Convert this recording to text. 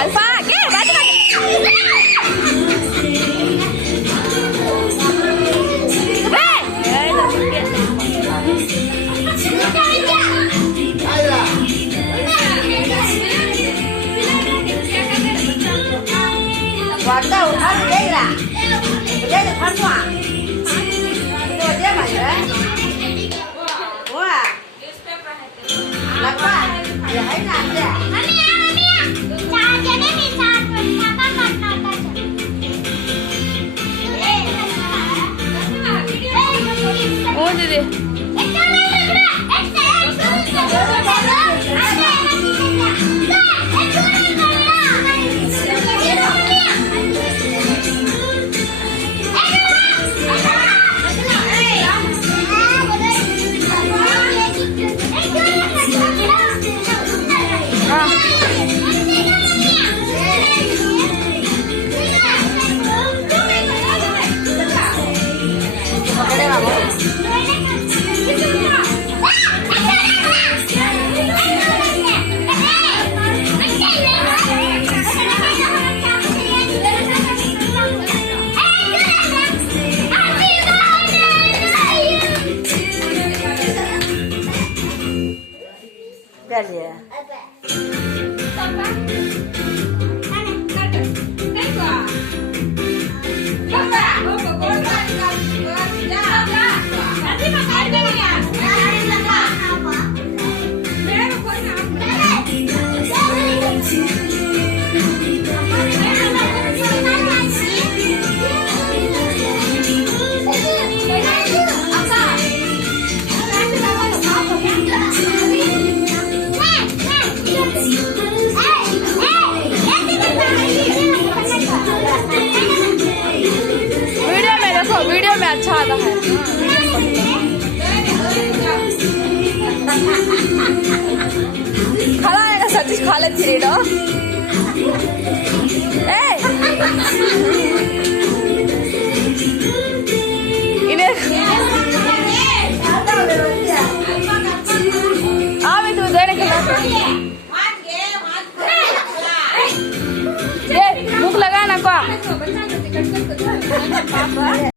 अल्फा के बाजू वाटता उठा देगा मुझे तो फंसवा तो दे भाई वो लगवा ये है ना दे ओ दीदी चलिए वीडियो में अच्छा आता है खाना आएगा सतीश खा लेती रेडो इन्हें